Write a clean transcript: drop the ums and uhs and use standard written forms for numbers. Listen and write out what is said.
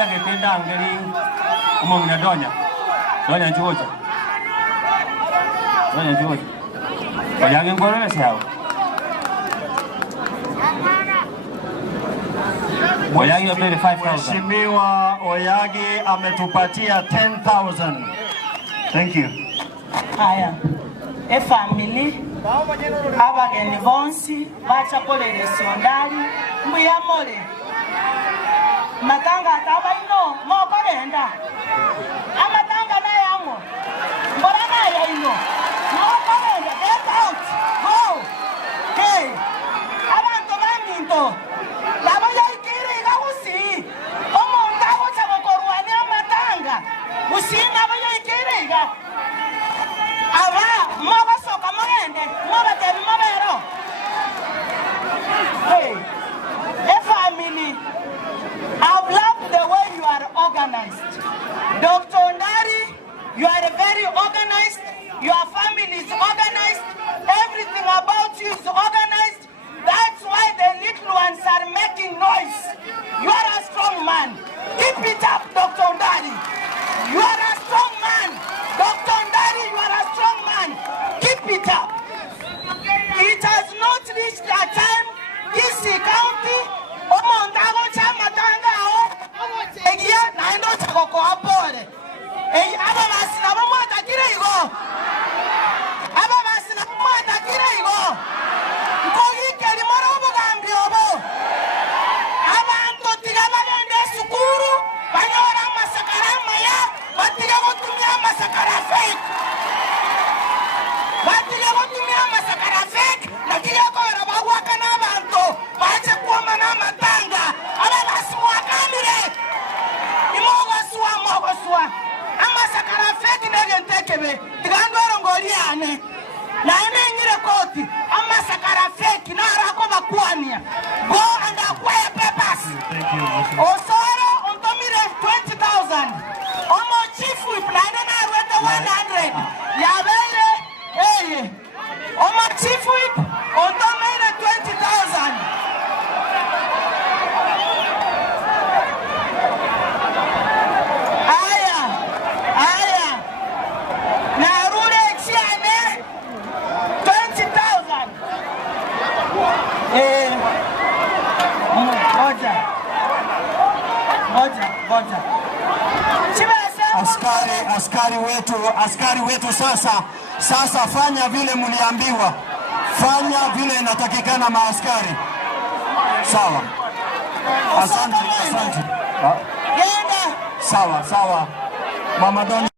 Anda kependa ngeli umomna donya njuoja. Donya njuoja. Oyagi ngorele sawa. Oyagi amele 5,000. Mheshimiwa Oyagi ametupatia 10,000. Thank you. Haya. Family abageni bonsi bachakolere sekondari mbuyamole matanga atabaino mokolenda amatanga na yamo mbona ya ino mokolenda get out go hey abantu baminto labo yaikiri gabusi omuntu abocha bokorwani amatanga usina abo yaikiri ga aba moba soka mogende moba teri mobero. Hey, family, I've loved the way you are organized. Dr. Ondari, you are very organized. Your family is organized. Everything about you is organized. That's why the little ones are making noise. You are a strong man. Keep it up, Dr. Ondari. You are a strong man. Dr. Ondari, you are a strong man. Keep it up. It has not reached a time this county omontago chamatanga egia naendo chakoko apore aba basina bomwata kirego aba basina bomwata kirego nkogi keri moro obugambi obo abantu tigabagende sukuru banyora amasakara maya batiga gotumya amasakara fake batiga gotumya amasakara fake nakiga kora bagwaka n'abantu baje kuoma n'amatanga ababaswa kamire imogoswa amasakara fake negentekebe tigandwero ngoriane na nyire koti amasakara fake narako bakwania go and acquire papers. Osoro ontomire 20,000 omo chief whip na narwete 100 yabele omo chief whip ontomire 20,000. Aya narure chiane 20,000. Moja. Askari wetu sasa fanya vile mliambiwa. Fanya vile inatakikana maaskari. Sawa. Asante. Sawa. Mama Donya.